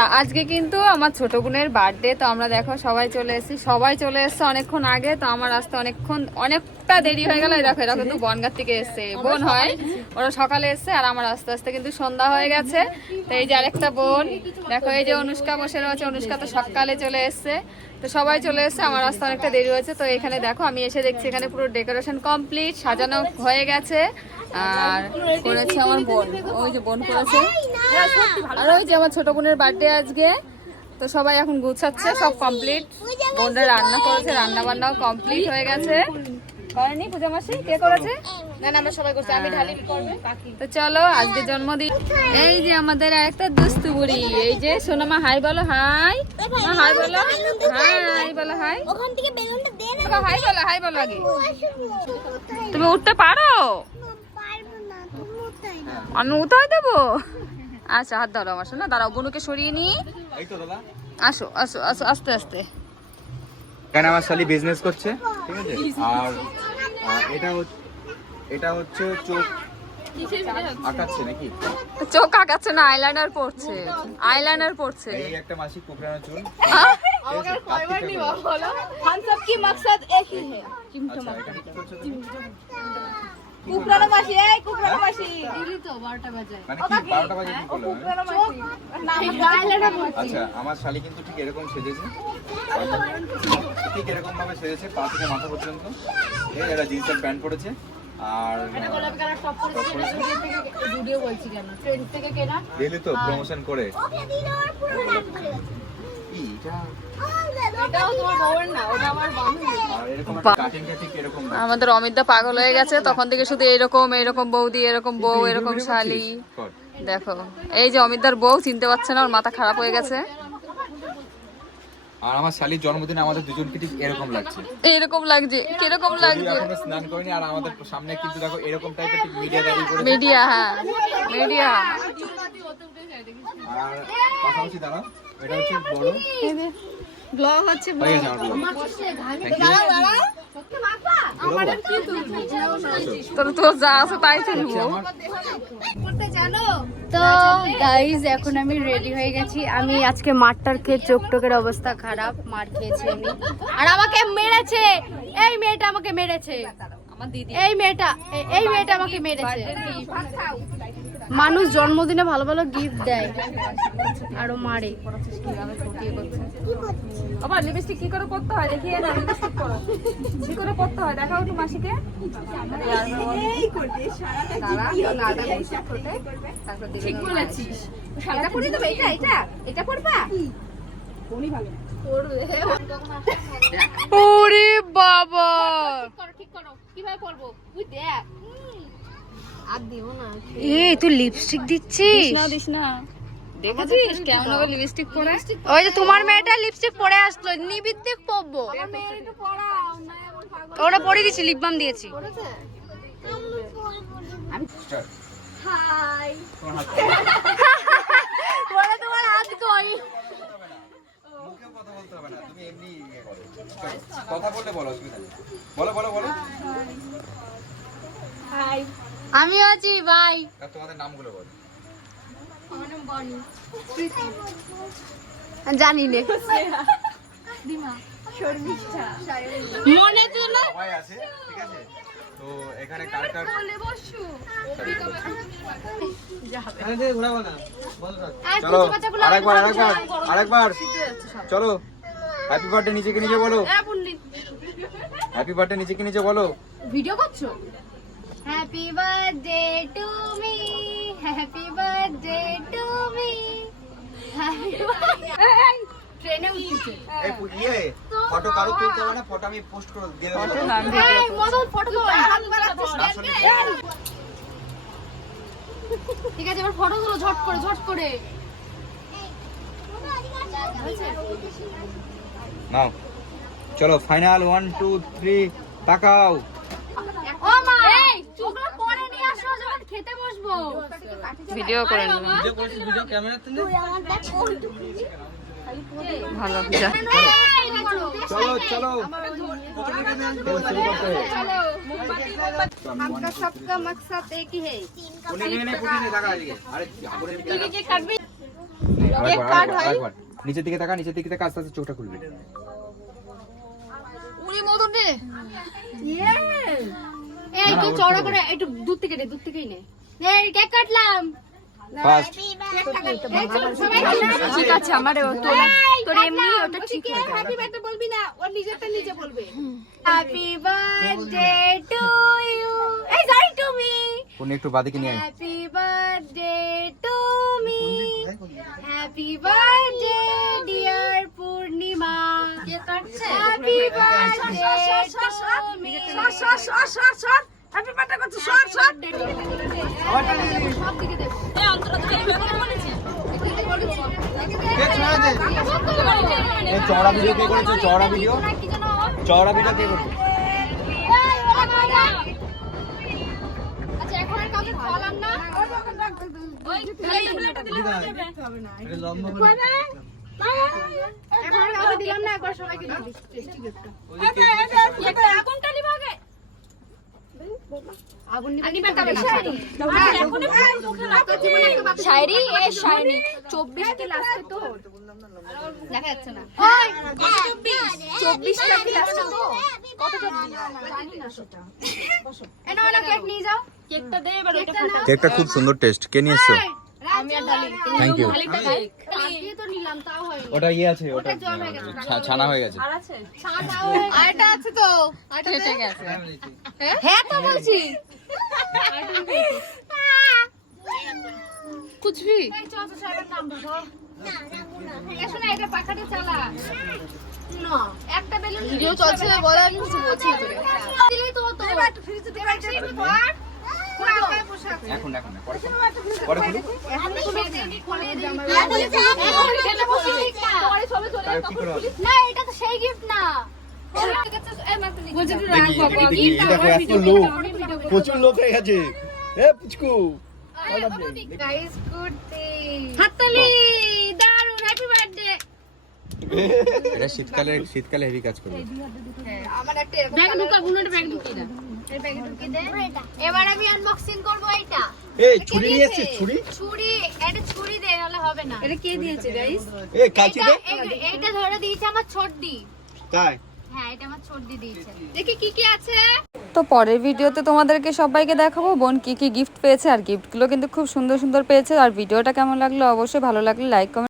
তা আজকে কিন্তু আমার ছোট বোনের বার্থডে, তো আমরা দেখো সবাই চলে এসেছে অনেকক্ষণ আগে। তো আমার আসতে অনেকটা দেরি হয়ে গেল। দেখো এরা কিন্তু বনগাঁ থেকে এসছে, বোন হয়, ওরা সকালে এসছে আর আমার আস্তে আস্তে কিন্তু সন্ধ্যা হয়ে গেছে। তো এই যে আরেকটা বোন দেখো, এই যে অনুষ্কা বসে রয়েছে, অনুষ্কা তো সকালে চলে এসছে। তো সবাই চলে এসছে, আমার আসতে অনেকটা দেরি হয়েছে। তো এখানে দেখো আমি এসে দেখছি এখানে পুরো ডেকোরেশন কমপ্লিট, সাজানো হয়ে গেছে। আর করেছে আমার বোন, ওই যে বোন করেছে, আর ওই যে আমার ছোট বোনের বার্থডে আজকে। তো সবাই এখন গুছাচ্ছে, সব কমপ্লিট। বোনরা রান্না করেছে, রান্না বান্নাও কমপ্লিট হয়ে গেছে। করেনি পূজা মাসি? কে করেছে? না আমরা সবাই করছি, আমি ঢালিনি করবে বাকি। তো চলো আজকে জন্মদিন। এই যে আমাদের আরেকটা দুষ্টু বুড়ি, এই যে সোনামা হাই বলো, হাই মা, হাই বলো, হাই বলো, হাই ওখান থেকে বেলুনটা দে না, হাই বলো, হাই বলো আগে। তুমি উঠতে পারো? আমি উঠাই দেবো? আচ্ছা হাত ধরো আমার শোনা, দাঁড়াও বোনুকে সরিয়ে নি। আসো আসো আসো আস্তে আস্তে। কেন আমার শালি বিজনেস করছে, ঠিক আছে? আর এটা হচ্ছে চোখ আঁকাচ্ছে নাকি? চোখ আঁকাচ্ছে না, আইলাইনার পড়ছে, আইলাইনার পড়ছে। এই একটা মাসি কুকরানো চুল। अगर कोई बार नहीं बोलो, हम सब की मकसद एक ही है। আচ্ছা এটা কি করছো তুমি? कुकरानो मासी है, कुकरानो मासी। দিলি তো 12টা বাজায়। মানে কি 12টা বাজে কি করলো? कुकरानो मासी। नाम गाइलाना मासी। আচ্ছা আমার শালি কিন্তু ঠিক এরকম সেজেছে, ঠিক এরকম ভাবে সেজেছে, পা থেকে মাথা পর্যন্ত। এই এটা জিন্সের প্যান্ট পরেছে আর ভিডিও বলছি কেন, ট্রেন থেকে কেনা। দিলি তো প্রমোশন করে। কি এটা? এটাও তোমার বউয়ের না, ওটা আমার বান্ধবী। আর এরকম একটা কাটিংটা ঠিক এরকম না। আমাদের অমিতদা পাগল হয়ে গেছে, তখন থেকে শুধু এরকম বৌদি, এরকম বউ, এরকম শালি। কর। দেখো এই যে অমিতদার বউ, চিনতে পারছে না, ওর মাথা খারাপ হয়ে গেছে। আর আমার শালির জন্মদিনে আমাদের দুজনকে ঠিক এরকম লাগছে। এরকম লাগছে, কিরকম যদিও লাগছে? এখনো স্নান করিনি, আর আমাদের সামনে কিন্তু দেখো এরকম টাইপের ঠিক মিডিয়া দাঁড়িয়ে করেছে। মিডিয়া, হ্যাঁ মিডিয়া। আর পাশাপাশি দাঁড়াও, এটা হচ্ছে বড় ব্লগ হচ্ছে, হয়ে গেছে আমার vlog। Thank you। ঘুরবো? তোর যা আছে তাই তুলবো। তো গাইজ এখন আমি রেডি হয়ে গেছি। আমি আজকে মারটার খেয়ে চোখ টোকের অবস্থা খারাপ, মার খেয়েছি আমি। আর আমাকে মেরেছে, এই মেয়েটা আমাকে মেরেছে, আমার দিদি, এই মেয়েটা আমাকে মেরেছে। মানুষ জন্মদিনে ভালো ভালো গিফট দেয় আরো মারে। বাবা লিপস্টিক কি করে করতে হয় দেখিয়ে না, লিপস্টিক করো কি করে করতে হয় দেখাও একটু মাসিকে। ঠিক বলেছিস, এটা পরে দেবে, এটা পরবা। ওরে বাবা, ঠিক করো, কিভাবে করবো তুই দেখ। আর দিও না। এই তুই লিপস্টিক দিচ্ছিস? দিস না, দেখেছিস কেমন হবে লিপস্টিক পরে? ওই যে তোমার মেয়েটা লিপস্টিক পরে আসলো, নিবিদ্দিক পরবো। আমার মেয়ের একটু পড়াও না, এমন পাগল ওটা পরে দিচ্ছি, লিপ বাম দিয়েছি। করেছে। Start। হাই। তোমার হাত বলে তোমার হাত কই? মুখেও কথা বলতে হবে না, তুমি এমনি ইয়ে করো। চলো, কথা বললে বলো, অসুবিধা নেই। বলো বলো বলো। হাই। আমিও আছি ভাই। আর তোমাদের নামগুলো বলো। আমার নাম বনি। জানি নে, দিমা। শর্মিষ্ঠা। মনে তো না। সবাই আছে, ঠিক আছে? তো এখানে কার কার বলে বসু। চলো আরেকবার চলো। হ্যাপি বার্থডে নিচে কি নিচে বলো, হ্যাপি বার্থডে নিচে কি নিচে বলো। ভিডিও করছো? Happy birthday to me, happy birthday to me. ট্রেনে উঠছে। এই ইয়ে ফটো কারো তুলতে হবে না, ফটো আমি পোস্ট করে দিয়ে দেবো। এই মদন ফটো তো হাত বাড়াচ্ছিস আসলে কেন? ঠিক আছে, এবার ফটো তুলো ঝট করে। নাও চলো ফাইনাল 1 2 3 তাকাও। ও মা, এই চুকলা পরে নিয়ে আসো যখন খেতে বসবো। ভিডিও করে নেব, ভিডিও ক্যামেরা তুলে ভালো যা। চলো চলো শুরু করতে হবে। हमका सबका मकसद एक ही है। পুনি নিয়ে নে, পুনি নিয়ে টাকা এদিকে। আরে পুনি নিয়ে কে কাটবি? আরেকবার নিচের দিকে তাকা, নিচের দিকে তাকা, আস্তে আস্তে চোখটা খুলবে। উড়ি মদন রে। এই তো চড়া করে একটু দূর থেকে নে। এই কেক কাটলাম। ফার্স্ট ঠিক আছে আমার তোর এমনি ওটা ঠিক হয়ে যাবে। হ্যাপি বার্থডে বলবি না, ও নিজেরটা নিজে বলবে। Happy birthday to you. এই সরি টু মি। কোন একটু বাদিকে নিয়ে আয়। Happy birthday to me. Happy birthday dear Purnima. কে কাটছে? Happy birthday to me. Happy birthday করতে সর। সব দিকে দেব। এই অন্তরা তো বলেছি। এই চওড়া ভিডিও কে করেছে? চওড়া ভিডিও কে করেছে? আচ্ছা এখন আর কাউকে খাওয়ালাম না। ওই টেবলেটটা দিলে হবে না। এখন আর কাউকে দিলাম না, একবার সবাইকে দিয়ে দিচ্ছি টেস্টি গিফটটা। আগুনটা নিবা আগে। আগুন নিবা তবে না। শায়রি এ শায়রি 24 কে লাস্টে তো দেখা যাচ্ছে না। 24 টা কি লাস্টে তো কত 24 জানি না সেটা। এনো না কেক নিয়ে যাও। কেকটা দে এবার ওটা ফাটা। কেকটা খুব সুন্দর টেস্ট। কে নিয়ে এসছো? আমি আর ডালি। Thank you. আগে তো নিলাম তাও হয়নি। ওটা আছে, ওটা ছানা হয়ে গেছে। ছানাও আরেকটা আছে তো। আরেকটা কেটে গেছে। হ্যাঁ তো বলছি। कुछ भी এই চল তো সাহেবের নাম ধরো। এসো না এটা পাখাটা চালা। না একটা বেলুন ভিডিও চলছে বলে আমি কিছু বলছি না তোকে। দিলেই তো হতো। এবার একটু ফ্রিজে দিয়ে রাখছি। এখন না, পরে খুলুক। এখন তুমি খুলে দিই। পরে সবে চলে তার কি করে হবে? না এটা তো সেই গিফট না। বলছি তুই রাখ বাবা। প্রচুর লোক হয়ে গেছে। পুচকু গাইস গুড থিং। হাততালি দারুন হ্যাপি বার্থডে। এটা শীতকালে হেভি কাজ করবে। আমার একটা ব্যাগ ঢুকা বুনোটা ব্যাগ ঢুকিয়ে দাও। এর ব্যাগে ঢুকিয়ে দে। এবার আমি আনবক্সিং করব এইটা। এই ছুরি নিয়ে এসেছিস? ছুরি এটা ছুরি দে নালে হবে না। এটা কে দিয়েছে গাইস? এই কাঁচি দে। এইটা ধরে দিয়েছে আমার ছোটদি। তাই হ্যাঁ এটা আমার ছোটদি দিয়েছে। দেখি কি কি আছে। তো পরের ভিডিওতে তোমাদেরকে সবাইকে দেখাবো বোন কি কি গিফট পেয়েছে, আর গিফটগুলো কিন্তু খুব সুন্দর সুন্দর পেয়েছে। আর ভিডিওটা কেমন লাগলো অবশ্যই ভালো লাগলে লাইক কমেন্ট